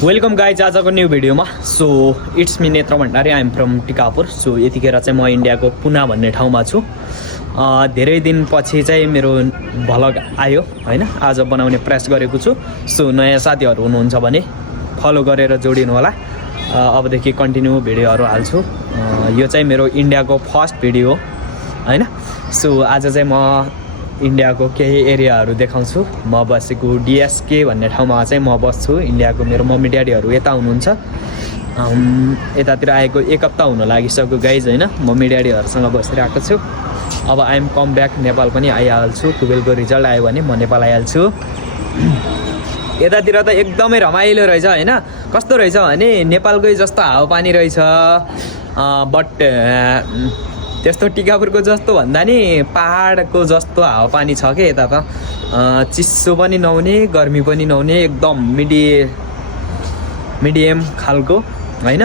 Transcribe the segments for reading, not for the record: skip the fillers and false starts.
Welcome guys आजको new भिडियोमा। So it's me Netra Bhandari, I'm from Tikapur. So यतिखेर चाहिँ म इन्डियाको पुना भन्ने ठाउँमा छु। धेरै दिनपछि चाहिँ मेरो भ्लग आयो हैन, आज बनाउने प्रयास गरेको छु। सो नयाँ साथीहरू हुनुहुन्छ भने फलो गरेर जोडिनु होला। अबदेखि कन्टिन्यू भिडियोहरू हाल्छु। यो चाहिँ मेरो इन्डियाको फर्स्ट भिडियो हो हैन। सो आज चाहिँ म इन्डियाको केही एरियाहरू देखाउँछु। म बसेको डिएसके भन्ने ठाउँमा चाहिँ म बस्छु। इन्डियाको मेरो मम्मी ड्याडीहरू यता हुनुहुन्छ। यतातिर आएको 1 हप्ता हुन लागिसक्यो गाइज हैन। मम्मी ड्याडीहरूसँग बसिरहेको छु। अब आइएम कम ब्याक, नेपाल पनि आइहाल्छु। 12को रिजल्ट आयो भने म नेपाल आइहाल्छु। यतातिर त एकदमै रमाइलो रहेछ हैन। कस्तो रहेछ भने नेपालकै जस्तो हावापानी रहेछ। बट त्यस्तो टिकापुरको जस्तो भन्दा नि पहाडको जस्तो हावापानी छ के यता त। चिसो पनि नहुने, गर्मी पनि नहुने, एकदम मिडियम खालको हैन।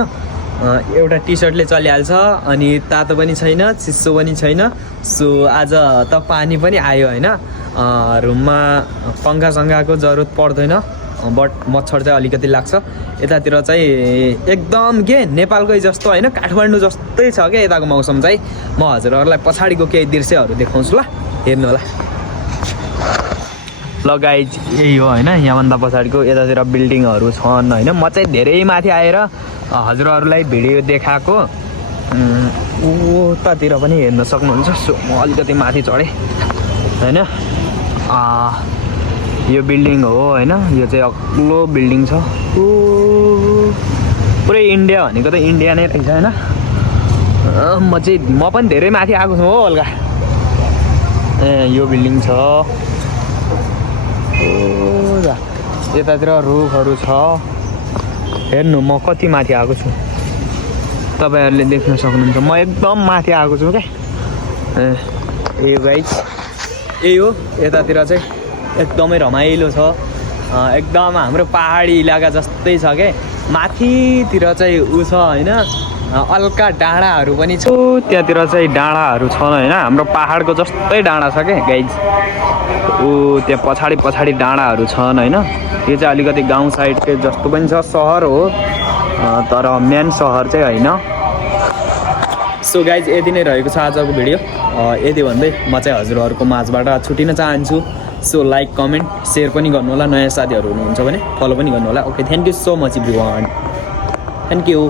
एउटा टी सर्टले चलिहाल्छ, अनि तातो पनि छैन, चिसो पनि छैन। सो आज त पानी पनि आयो हैन। रुममा पङ्खासङ्खाको जरुरत पर्दैन, बट मच्छर चाहिँ अलिकति लाग्छ। यतातिर चाहिँ एकदम के नेपालकै जस्तो हैन, काठमाडौँ जस्तै छ क्या यताको मौसम चाहिँ। म हजुरहरूलाई पछाडिको केही दृश्यहरू देखाउँछु ल, हेर्नु होला। ल गाइज यही हो हैन, यहाँभन्दा पछाडिको यतातिर बिल्डिङहरू छन् हैन। म चाहिँ धेरै माथि आएर हजुरहरूलाई भिडियो देखाएको। उतातिर पनि हेर्न सक्नुहुन्छ। सो म अलिकति माथि चढेँ हैन। यो बिल्डिङ हो हैन, यो चाहिँ अग्लो बिल्डिङ छ। पुरै इन्डिया भनेको त इन्डिया नै रहेछ हैन। म पनि धेरै माथि आएको छु हो हल्का। यो बिल्डिङ छ। यतातिर रुखहरू छ। हेर्नु म कति माथि आएको छु, तपाईँहरूले देख्न सक्नुहुन्छ। म एकदम माथि आएको छु क्या। यो गाइज यही हो। यतातिर चाहिँ एकदमै रमाइलो छ। एकदम हाम्रो पहाडी इलाका जस्तै छ क्या। माथितिर चाहिँ उ छ हैन, अल्का डाँडाहरू पनि छ। त्यहाँतिर चाहिँ डाँडाहरू छन् हैन, हाम्रो पहाडको जस्तै डाँडा छ क्या गाइज। त्यहाँ पछाडि डाँडाहरू छन् हैन। यो चाहिँ अलिकति गाउँ साइडकै जस्तो पनि छ, सहर हो तर मेन सहर चाहिँ होइन। सो गाइज यति नै रहेको छ आजको भिडियो। यति भन्दै म चाहिँ हजुरहरूको माझबाट छुटिन चाहन्छु। सो लाइक, कमेन्ट, सेयर पनि गर्नु होला। नयाँ साथीहरू हुनुहुन्छ भने फलो पनि गर्नु होला। Okay, thank you so much everyone. Thank you.